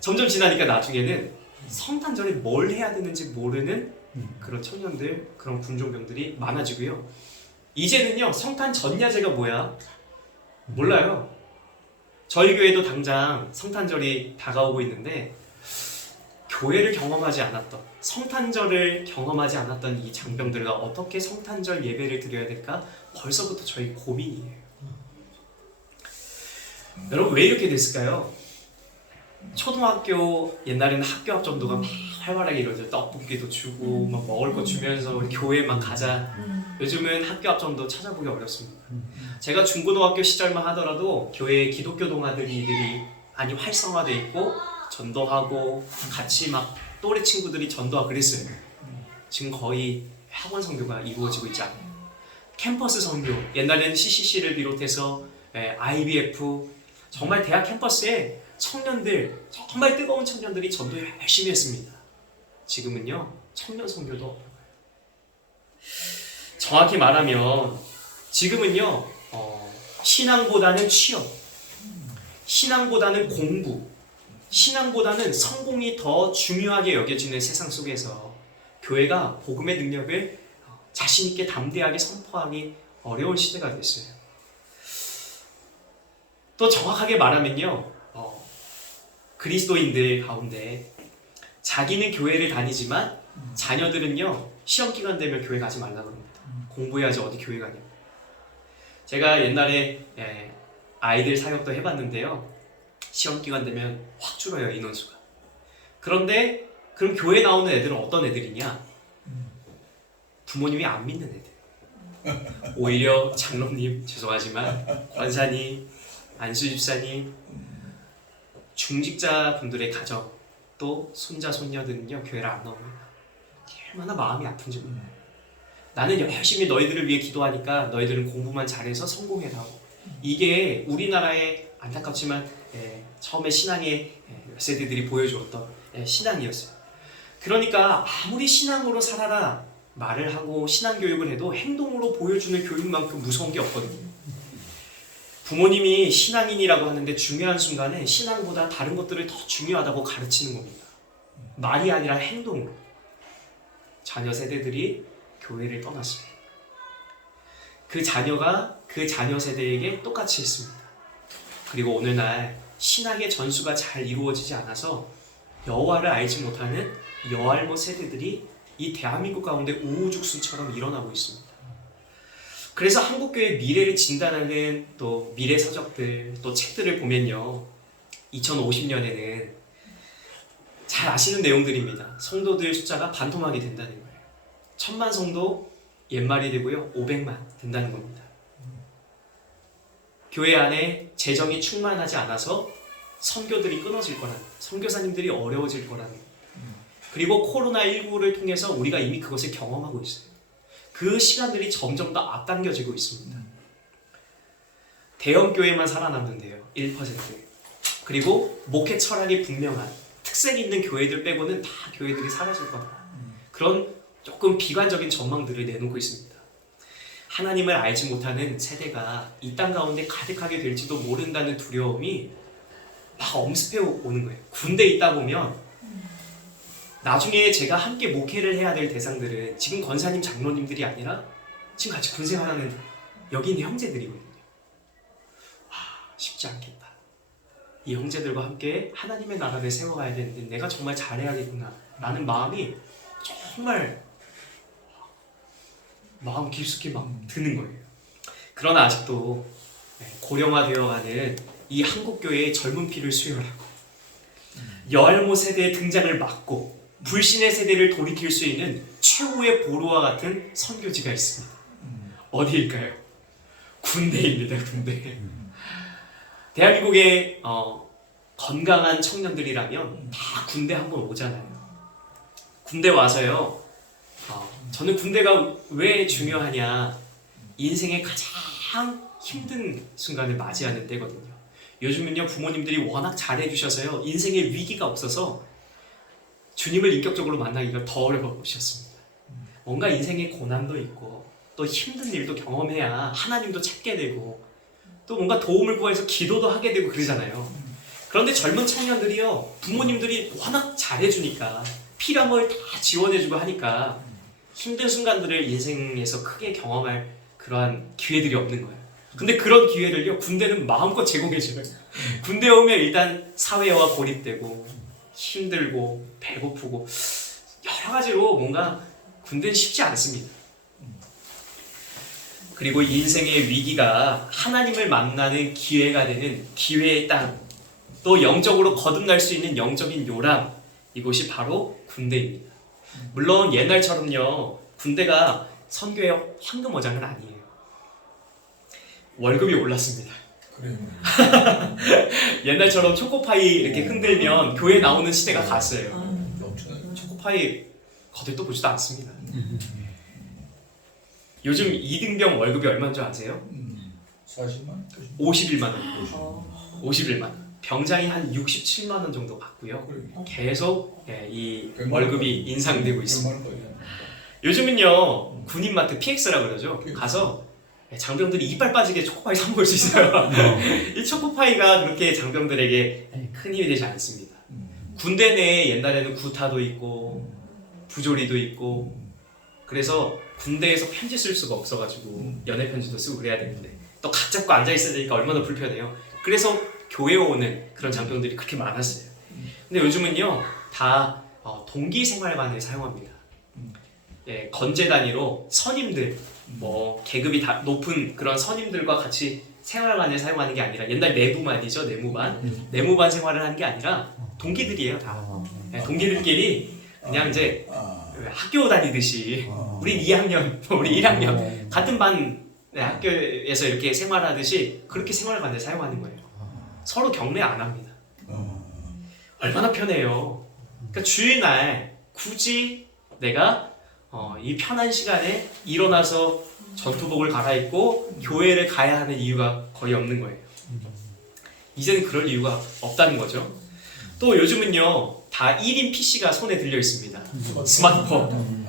점점 지나니까 나중에는 성탄절에 뭘 해야 되는지 모르는 그런 청년들, 그런 군종병들이 많아지고요. 이제는요, 성탄 전야제가 뭐야? 몰라요. 저희 교회도 당장 성탄절이 다가오고 있는데 교회를 경험하지 않았던, 성탄절을 경험하지 않았던 이 장병들과 어떻게 성탄절 예배를 드려야 될까? 벌써부터 저희 고민이에요. 여러분, 왜 이렇게 됐을까요? 초등학교 옛날에는 학교 앞 전도가 막 활발하게 이루어져, 떡볶이도 주고 막 먹을 거 주면서 우리 교회만 가자. 요즘은 학교 앞 전도 찾아보기 어렵습니다. 제가 중고등학교 시절만 하더라도 교회에 기독교 동아들이들이 많이 활성화돼 있고 전도하고 같이 막 또래 친구들이 전도하고 그랬어요. 지금 거의 학원 선교가 이루어지고 있지 않아요. 캠퍼스 선교, 옛날에는 CCC를 비롯해서 IBF, 정말 대학 캠퍼스에 청년들, 정말 뜨거운 청년들이 전도 열심히 했습니다. 지금은요, 청년 선교도 없어요. 정확히 말하면 지금은요, 신앙보다는 취업, 신앙보다는 공부, 신앙보다는 성공이 더 중요하게 여겨지는 세상 속에서 교회가 복음의 능력을 자신 있게 담대하게 선포하기 어려운 시대가 됐어요. 또 정확하게 말하면요, 그리스도인들 가운데 자기는 교회를 다니지만 자녀들은요, 시험 기간 되면 교회 가지 말라 그럽니다. 공부해야지 어디 교회 가냐. 제가 옛날에 아이들 사역도 해봤는데요. 시험 기간 되면 확 줄어요, 인원수가. 그런데 그럼 교회 나오는 애들은 어떤 애들이냐? 부모님이 안 믿는 애들. 오히려 장로님, 죄송하지만 권사님, 안수 집사님, 중직자 분들의 가정, 또 손자 손녀들은요 교회를 안 나옵니다. 얼마나 마음이 아픈지 몰라요. 나는 열심히 너희들을 위해 기도하니까 너희들은 공부만 잘해서 성공해라고. 이게 우리나라의 안타깝지만 처음에 신앙의 세대들이 보여주었던 신앙이었어요. 그러니까 아무리 신앙으로 살아라 말을 하고 신앙 교육을 해도 행동으로 보여주는 교육만큼 무서운 게 없거든요. 부모님이 신앙인이라고 하는데 중요한 순간에 신앙보다 다른 것들을 더 중요하다고 가르치는 겁니다. 말이 아니라 행동으로. 자녀 세대들이 교회를 떠났습니다. 그 자녀가 그 자녀 세대에게 똑같이 했습니다. 그리고 오늘날 신앙의 전수가 잘 이루어지지 않아서 여호와를 알지 못하는 여알못 세대들이 이 대한민국 가운데 우후죽순처럼 일어나고 있습니다. 그래서 한국교회의 미래를 진단하는 또 미래 서적들, 또 책들을 보면요, 2050년에는 잘 아시는 내용들입니다. 성도들 숫자가 반토막이 된다는 거예요. 1000만 성도 옛말이 되고요, 500만 된다는 겁니다. 교회 안에 재정이 충만하지 않아서 선교들이 끊어질 거라는, 선교사님들이 어려워질 거라는, 그리고 코로나19를 통해서 우리가 이미 그것을 경험하고 있어요. 그 시간들이 점점 더 앞당겨지고 있습니다. 대형 교회만 살아남는데요, 1%. 그리고 목회 철학이 분명한 특색 있는 교회들 빼고는 다 교회들이 사라질 거다. 그런 조금 비관적인 전망들을 내놓고 있습니다. 하나님을 알지 못하는 세대가 이 땅 가운데 가득하게 될지도 모른다는 두려움이 막 엄습해 오는 거예요. 군대에 있다 보면 나중에 제가 함께 목회를 해야 될 대상들은 지금 권사님, 장로님들이 아니라 지금 같이 군생활하는 여기 있는 형제들이거든요. 와, 쉽지 않겠다. 이 형제들과 함께 하나님의 나라를 세워가야 되는데 내가 정말 잘해야겠구나 라는 마음이 정말 마음 깊숙이 막 드는 거예요. 그러나 아직도 고령화되어가는 이 한국교회의 젊은 피를 수혈하고 여알모 세대의 등장을 막고 불신의 세대를 돌이킬 수 있는 최후의 보루와 같은 선교지가 있습니다. 어디일까요? 군대입니다. 군대. 대한민국의 건강한 청년들이라면 다 군대 한번 오잖아요. 군대 와서요, 저는 군대가 왜 중요하냐, 인생의 가장 힘든 순간을 맞이하는 때거든요. 요즘은요, 부모님들이 워낙 잘해주셔서요, 인생의 위기가 없어서 주님을 인격적으로 만나기가 더 어려우셨습니다. 뭔가 인생의 고난도 있고 또 힘든 일도 경험해야 하나님도 찾게 되고 또 뭔가 도움을 구해서 기도도 하게 되고 그러잖아요. 그런데 젊은 청년들이요, 부모님들이 워낙 잘해주니까 필요한 걸 다 지원해주고 하니까 힘든 순간들을 인생에서 크게 경험할 그러한 기회들이 없는 거예요. 근데 그런 기회를요, 군대는 마음껏 제공해줘요. 군대 오면 일단 사회와 고립되고 힘들고 배고프고 여러 가지로 뭔가 군대는 쉽지 않습니다. 그리고 인생의 위기가 하나님을 만나는 기회가 되는 기회의 땅, 또 영적으로 거듭날 수 있는 영적인 요람, 이곳이 바로 군대입니다. 물론 옛날처럼요, 군대가 선교의 황금어장은 아니에요. 월급이 올랐습니다. 그래요. 옛날처럼 초코파이 이렇게 흔들면 교회 나오는 시대가 갔어요. 엄청나요. 초코파이 거들떠 보지도 않습니다. 요즘 2등병 월급이 얼마인 줄 아세요? 40만? 51만 원. 51만 원. 병장이 한 67만 원 정도 받고요. 계속 이 월급이 인상되고 있습니다. 요즘은요, 군인마트 PX라고 그러죠. 가서 장병들이 이빨 빠지게 초코파이 사 먹을 수 있어요. 이 초코파이가 그렇게 장병들에게 큰 힘이 되지 않습니다. 군대 내에 옛날에는 구타도 있고 부조리도 있고, 그래서 군대에서 편지 쓸 수가 없어가지고 연애 편지도 쓰고 그래야 되는데 또 각 잡고 앉아 있어야 되니까 얼마나 불편해요. 그래서 교회에 오는 그런 장병들이 그렇게 많았어요. 근데 요즘은요, 다 동기생활관을 사용합니다. 건재 단위로 선임들, 뭐 계급이 다 높은 그런 선임들과 같이 생활관을 사용하는 게 아니라 옛날 내부반이죠, 내무반 생활을 하는 게 아니라 동기들이에요 다. 동기들끼리 그냥 이제 학교 다니듯이 우리 2학년, 우리 1학년 같은 반 학교에서 이렇게 생활하듯이 그렇게 생활관을 사용하는 거예요. 서로 격려 안 합니다. 얼마나 편해요. 그러니까 주일날 굳이 내가 이 편한 시간에 일어나서 전투복을 갈아입고 교회를 가야 하는 이유가 거의 없는 거예요. 이제는 그럴 이유가 없다는 거죠. 또 요즘은요 다 1인 PC가 손에 들려 있습니다. 스마트폰.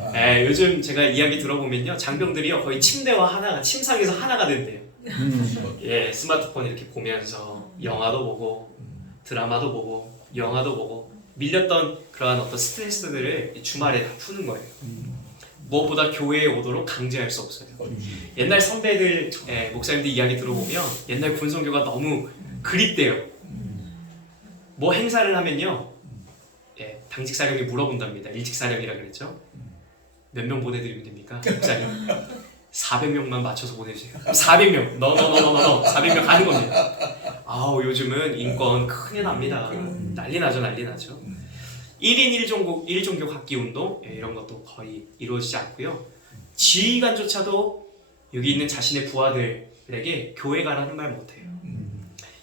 요즘 제가 이야기 들어보면요 장병들이요 거의 침대와 하나가 침상에서 하나가 된대요. 스마트폰 이렇게 보면서 영화도 보고 드라마도 보고 영화도 보고 밀렸던 그러한 어떤 스트레스들을 주말에 다 푸는 거예요. 무엇보다 교회에 오도록 강제할 수 없어요. 옛날 선배들, 목사님들 이야기 들어보면 옛날 군성교가 너무 그립대요. 뭐 행사를 하면요, 당직 사령이 물어본답니다. 일찍 사령이라 그랬죠. 몇 명 보내드리면 됩니까? 목사님 400명만 맞춰서 보내주세요. 400명, 너 400명 가는 겁니다. 아우 요즘은 인권 큰일 납니다. 난리 나죠. 1인 1종교 학기 운동 이런 것도 거의 이루어지지 않고요. 지휘관조차도 여기 있는 자신의 부하들에게 교회 가라는 말 못해요.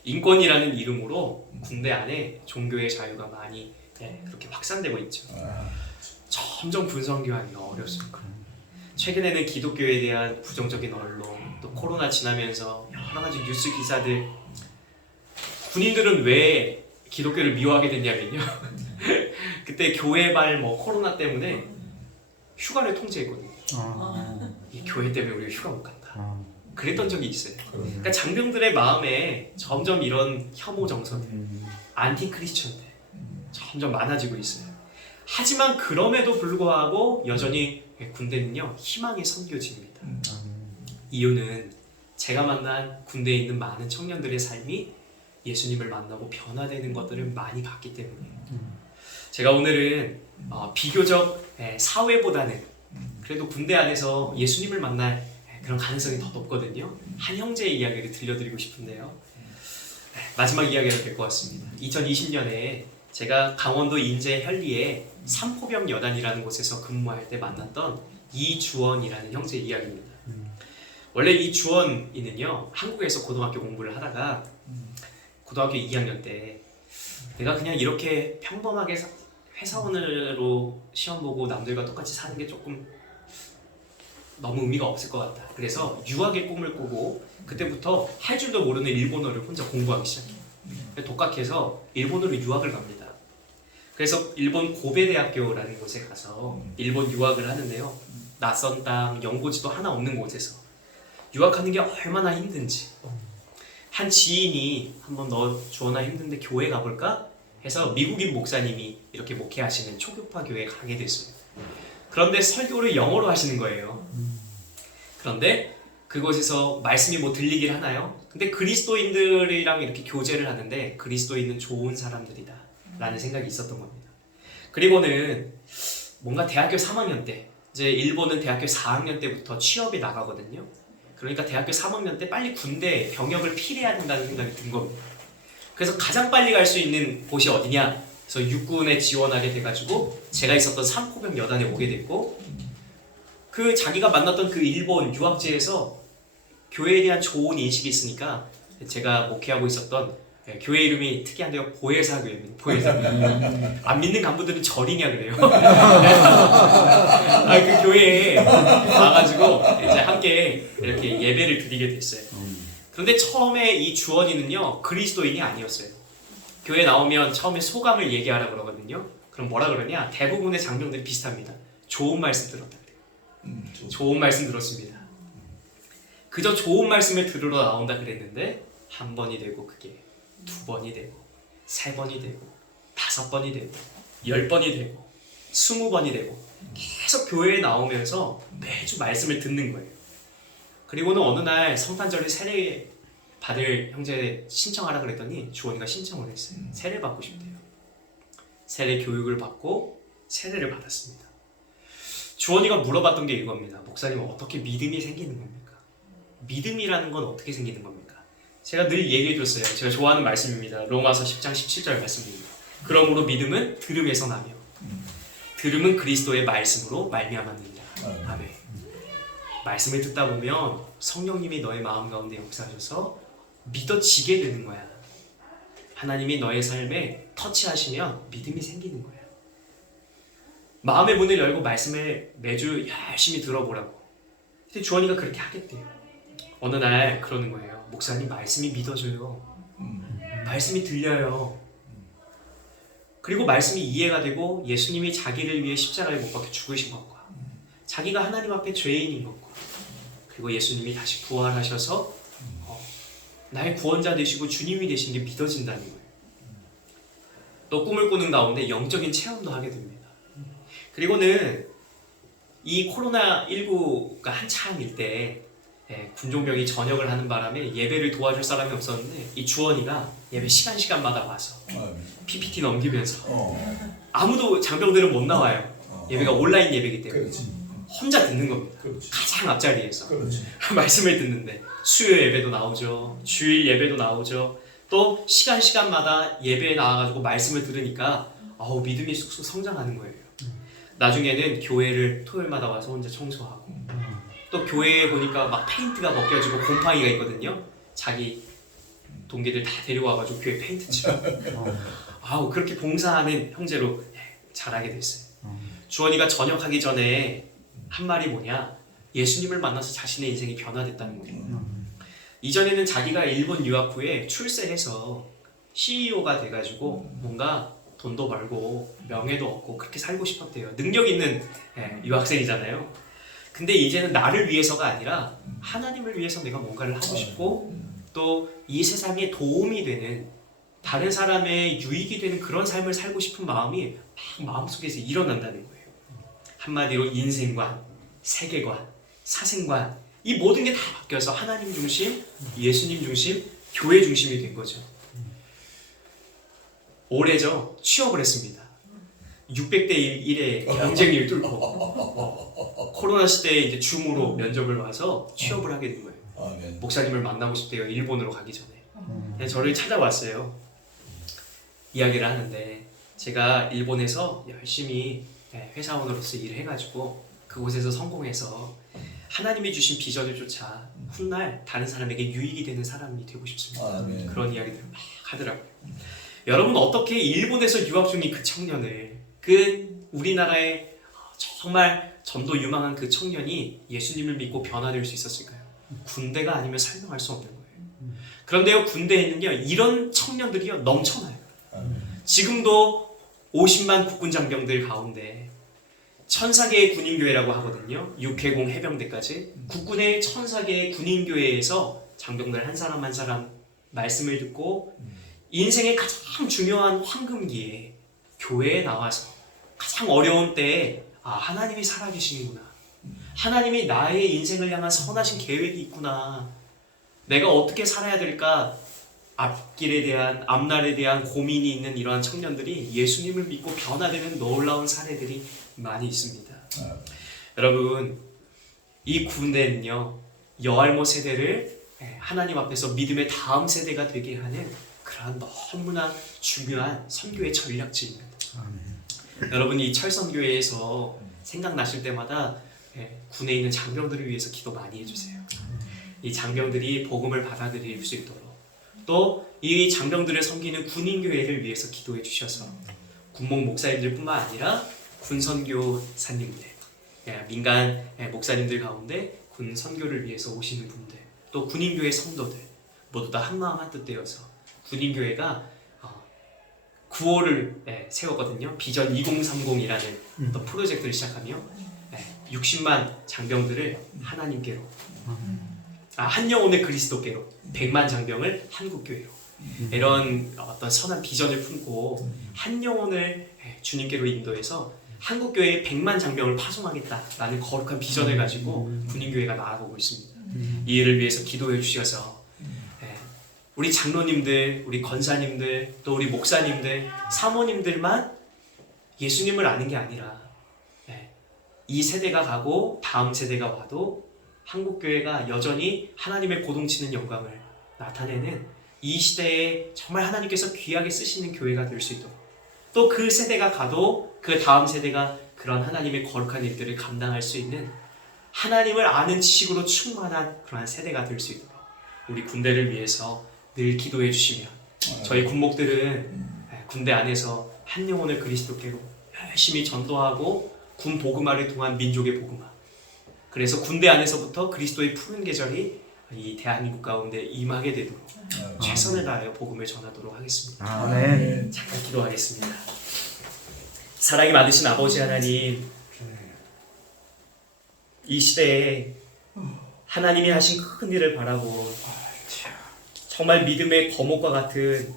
인권이라는 이름으로 군대 안에 종교의 자유가 많이 그렇게 확산되고 있죠. 점점 군성교환이 어렵습니다. 최근에는 기독교에 대한 부정적인 언론, 또 코로나 지나면서 여러 가지 뉴스 기사들, 군인들은 왜 기독교를 미워하게 됐냐면요. 그때 교회발 코로나 때문에 휴가를 통제했거든요. 이 교회 때문에 우리가 휴가 못 간다. 그랬던 적이 있어요. 그러니까 장병들의 마음에 점점 이런 혐오 정서들, 안티 크리스천들 점점 많아지고 있어요. 하지만 그럼에도 불구하고 여전히 군대는요 희망의 선교지입니다. 이유는 제가 만난 군대에 있는 많은 청년들의 삶이 예수님을 만나고 변화되는 것들을 많이 봤기 때문이에요. 제가 오늘은 비교적 사회보다는 그래도 군대 안에서 예수님을 만날 그런 가능성이 더 높거든요. 한 형제의 이야기를 들려드리고 싶은데요. 마지막 이야기가 될 것 같습니다. 2020년에 제가 강원도 인제 현리에 삼포병 여단이라는 곳에서 근무할 때 만났던 이주원이라는 형제의 이야기입니다. 원래 이 주원이는요 한국에서 고등학교 공부를 하다가 고등학교 2학년 때 내가 그냥 이렇게 평범하게 회사원으로 시험 보고 남들과 똑같이 사는 게 조금 너무 의미가 없을 것 같다. 그래서 유학의 꿈을 꾸고 그때부터 할 줄도 모르는 일본어를 혼자 공부하기 시작해요. 독학해서 일본으로 유학을 갑니다. 그래서 일본 고베대학교라는 곳에 가서 일본 유학을 하는데요. 낯선 땅, 연고지도 하나 없는 곳에서 유학하는 게 얼마나 힘든지 한 지인이 한번 너 주원아 힘든데 교회 가볼까? 해서 미국인 목사님이 이렇게 목회하시는 초교파 교회에 가게 됐습니다. 그런데 설교를 영어로 하시는 거예요. 그런데 그곳에서 말씀이 들리긴 하나요? 근데 그리스도인들이랑 이렇게 교제를 하는데 그리스도인은 좋은 사람들이다 라는 생각이 있었던 겁니다. 그리고는 뭔가 대학교 3학년 때 이제 일본은 대학교 4학년 때부터 취업에 나가거든요. 그러니까 대학교 3학년 때 빨리 군대 병역을 필해야 된다는 생각이 든 겁니다. 그래서 가장 빨리 갈 수 있는 곳이 어디냐? 그래서 육군에 지원하게 돼가지고 제가 있었던 삼포병 여단에 오게 됐고 그 자기가 만났던 그 일본 유학지에서 교회에 대한 좋은 인식이 있으니까 제가 목회하고 있었던 교회 이름이 특이한데요. 보혜사교회입니다. 보혜사교회. 안 믿는 간부들은 절이냐 그래요. 그 교회에 와가지고 이제 함께 이렇게 예배를 드리게 됐어요. 그런데 처음에 이 주원이는요 그리스도인이 아니었어요. 교회 나오면 처음에 소감을 얘기하라 그러거든요. 그럼 뭐라 그러냐? 대부분의 장병들이 비슷합니다. 좋은 말씀 들었다 그래요. 좋은 말씀 들었습니다. 그저 좋은 말씀을 들으러 나온다 그랬는데 한 번이 되고 그게 두 번이 되고 세 번이 되고 5번이 되고 10번이 되고 20번이 되고 계속 교회에 나오면서 매주 말씀을 듣는 거예요. 그리고는 어느 날 성탄절에 세례 받을 형제 신청하라 그랬더니 주원이가 신청을 했어요. 세례 받고 싶대요. 세례 교육을 받고 세례를 받았습니다. 주원이가 물어봤던 게 이겁니다. 목사님, 어떻게 믿음이 생기는 겁니까? 믿음이라는 건 어떻게 생기는 겁니까? 제가 늘 얘기해줬어요. 제가 좋아하는 말씀입니다. 로마서 10장 17절 말씀입니다. 그러므로 믿음은 들음에서 나며 들음은 그리스도의 말씀으로 말미암았느니라. 아멘. 말씀을 듣다 보면 성령님이 너의 마음 가운데 역사하셔서 믿어지게 되는 거야. 하나님이 너의 삶에 터치하시면 믿음이 생기는 거야. 마음의 문을 열고 말씀을 매주 열심히 들어보라고. 근데 주원이가 그렇게 하겠대요. 어느 날 그러는 거예요. 목사님, 말씀이 믿어져요. 말씀이 들려요. 그리고 말씀이 이해가 되고 예수님이 자기를 위해 십자가에 못 박혀 죽으신 것과 자기가 하나님 앞에 죄인인 것과 그리고 예수님이 다시 부활하셔서 나의 구원자 되시고 주님이 되신 게 믿어진다는 거예요. 또 꿈을 꾸는 가운데 영적인 체험도 하게 됩니다. 그리고는 이 코로나19가 한창일 때 군종병이 전역을 하는 바람에 예배를 도와줄 사람이 없었는데 이 주원이가 예배 시간마다 와서 PPT 넘기면서 아무도 장병들은 못 나와요. 예배가 온라인 예배이기 때문에 혼자 듣는 겁니다. 가장 앞자리에서 말씀을 듣는데 수요 예배도 나오죠. 주일 예배도 나오죠. 또 시간마다 예배에 나와가지고 말씀을 들으니까 믿음이 쑥쑥 성장하는 거예요. 나중에는 교회를 토요일마다 와서 혼자 청소하고 또 교회에 보니까 막 페인트가 벗겨지고 곰팡이가 있거든요. 자기 동기들 다 데려와가지고 교회 페인트 치고 그렇게 봉사하는 형제로 자라게 됐어요. 주원이가 전역하기 전에 한 말이 뭐냐, 예수님을 만나서 자신의 인생이 변화됐다는 거예요. 이전에는 자기가 일본 유학 후에 출세해서 CEO가 돼가지고 뭔가 돈도 벌고 명예도 얻고 그렇게 살고 싶었대요. 능력 있는 유학생이잖아요. 근데 이제는 나를 위해서가 아니라 하나님을 위해서 내가 뭔가를 하고 싶고 또 이 세상에 도움이 되는, 다른 사람의 유익이 되는 그런 삶을 살고 싶은 마음이 막 마음속에서 일어난다는 거예요. 한마디로 인생관, 세계관, 사생관, 이 모든 게 다 바뀌어서 하나님 중심, 예수님 중심, 교회 중심이 된 거죠. 올해죠, 취업을 했습니다. 600대 1의 경쟁률 뚫고 코로나 시대에 이제 줌으로 면접을 봐서 취업을 하게 된 거예요. 목사님을 만나고 싶대요. 일본으로 가기 전에. 저를 찾아왔어요. 이야기를 하는데 제가 일본에서 열심히 회사원으로서 일을 해가지고 그곳에서 성공해서 하나님이 주신 비전을 쫓아 훗날 다른 사람에게 유익이 되는 사람이 되고 싶습니다. 그런 이야기들을 막 하더라고요. 여러분, 어떻게 일본에서 유학 중인 그 청년을, 그 우리나라의 정말 전도 유망한 그 청년이 예수님을 믿고 변화될 수 있었을까요? 군대가 아니면 설명할 수 없는 거예요. 그런데요, 군대에는요 이런 청년들이요 넘쳐나요. 지금도 50만 국군 장병들 가운데 1000사개의 군인교회라고 하거든요. 육해공 해병대까지 국군의 1000사개의 군인교회에서 장병들 한 사람 한 사람 말씀을 듣고 인생의 가장 중요한 황금기에 교회에 나와서 가장 어려운 때에 하나님이 살아계시는구나, 하나님이 나의 인생을 향한 선하신 계획이 있구나, 내가 어떻게 살아야 될까, 앞길에 대한, 앞날에 대한 고민이 있는 이러한 청년들이 예수님을 믿고 변화되는 놀라운 사례들이 많이 있습니다. 여러분, 이 군대는요 여알모 세대를 하나님 앞에서 믿음의 다음 세대가 되게 하는 그러한 너무나 중요한 선교의 전략지입니다. 여러분, 이 철선교회에서 생각나실 때마다 군에 있는 장병들을 위해서 기도 많이 해주세요. 이 장병들이 복음을 받아들일 수 있도록, 또 이 장병들을 섬기는 군인교회를 위해서 기도해 주셔서 군목 목사님들 뿐만 아니라 군선교사님들, 민간 목사님들 가운데 군 선교를 위해서 오시는 분들, 또 군인교회 성도들 모두 다 한마음 한뜻 되어서 군인교회가 구호를 세웠거든요. 비전 2030이라는 또 프로젝트를 시작하며 60만 장병들을 하나님께로, 한 영혼의 그리스도께로, 100만 장병을 한국교회로, 이런 어떤 선한 비전을 품고 한 영혼을 주님께로 인도해서 한국교회에 100만 장병을 파송하겠다라는 거룩한 비전을 가지고 군인교회가 나아가고 있습니다. 이 일을 위해서 기도해 주셔서 우리 장로님들, 우리 권사님들, 또 우리 목사님들, 사모님들만 예수님을 아는 게 아니라 이 세대가 가고 다음 세대가 와도 한국교회가 여전히 하나님의 고동치는 영광을 나타내는 이 시대에 정말 하나님께서 귀하게 쓰시는 교회가 될 수 있도록, 또 그 세대가 가도 그 다음 세대가 그런 하나님의 거룩한 일들을 감당할 수 있는 하나님을 아는 지식으로 충만한 그러한 세대가 될 수 있도록 우리 군대를 위해서 늘 기도해 주시면 저희 군목들은 군대 안에서 한 영혼을 그리스도께로 열심히 전도하고 군 복음화를 통한 민족의 복음화, 그래서 군대 안에서부터 그리스도의 푸른 계절이 이 대한민국 가운데 임하게 되도록 최선을 다하여 복음을 전하도록 하겠습니다. 아멘. 잠깐 기도하겠습니다. 사랑이 많으신 아버지 하나님, 이 시대에 하나님이 하신 큰 일을 바라고 정말 믿음의 거목과 같은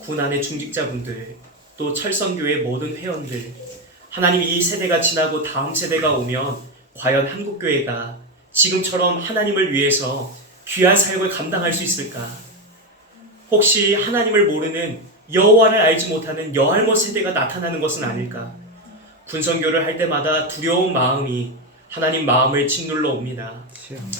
군 안의 중직자분들, 또 철성교회 모든 회원들, 하나님 이 세대가 지나고 다음 세대가 오면 과연 한국교회가 지금처럼 하나님을 위해서 귀한 사역을 감당할 수 있을까? 혹시 하나님을 모르는 여호와를 알지 못하는 여할못 세대가 나타나는 것은 아닐까? 군선교를 할 때마다 두려운 마음이 하나님 마음을 짓눌러 옵니다.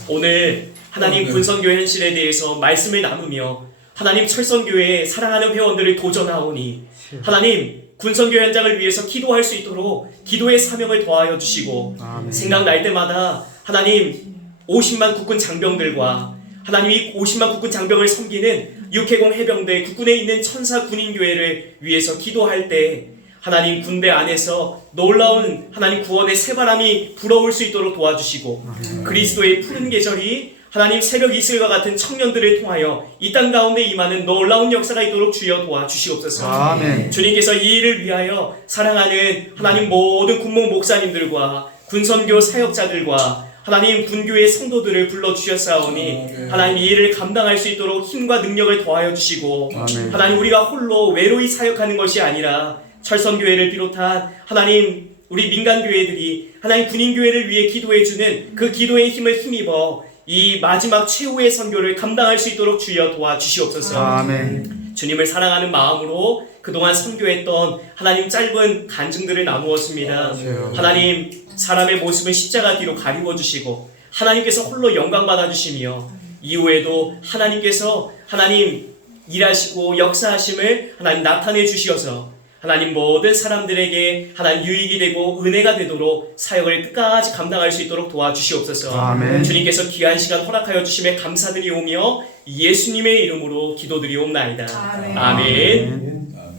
오늘 하나님 군선교 현실에 대해서 말씀을 나누며 하나님 철선교회의 사랑하는 회원들을 도전하오니 하나님 군선교 현장을 위해서 기도할 수 있도록 기도의 사명을 더하여 주시고, 아멘. 생각날 때마다 하나님 50만 국군 장병들과 하나님이 50만 국군 장병을 섬기는 육해공 해병대 국군에 있는 천사 군인교회를 위해서 기도할 때 하나님 군대 안에서 놀라운 하나님 구원의 새바람이 불어올 수 있도록 도와주시고, 그리스도의 푸른 계절이 하나님 새벽 이슬과 같은 청년들을 통하여 이 땅 가운데 임하는 놀라운 역사가 있도록 주여 도와주시옵소서. 아멘. 주님께서 이 일을 위하여 사랑하는 하나님 모든 군목 목사님들과 군선교 사역자들과 하나님 군교의 성도들을 불러주셨사오니 하나님 이 일을 감당할 수 있도록 힘과 능력을 더하여 주시고, 아멘. 하나님 우리가 홀로 외로이 사역하는 것이 아니라 철선교회를 비롯한 하나님 우리 민간교회들이 하나님 군인교회를 위해 기도해주는 그 기도의 힘을 힘입어 이 마지막 최후의 선교를 감당할 수 있도록 주여 도와주시옵소서. 아멘. 주님을 사랑하는 마음으로 그동안 선교했던 하나님 짧은 간증들을 나누었습니다. 하나님 사람의 모습은 십자가 뒤로 가리워 주시고 하나님께서 홀로 영광 받아 주시며, 이후에도 하나님께서 하나님 일하시고 역사하심을 하나님 나타내 주시어서 하나님 모든 사람들에게 하나님 유익이 되고 은혜가 되도록 사역을 끝까지 감당할 수 있도록 도와주시옵소서. 아멘. 주님께서 귀한 시간 허락하여 주심에 감사드리오며 예수님의 이름으로 기도드리옵나이다. 아멘. 아멘.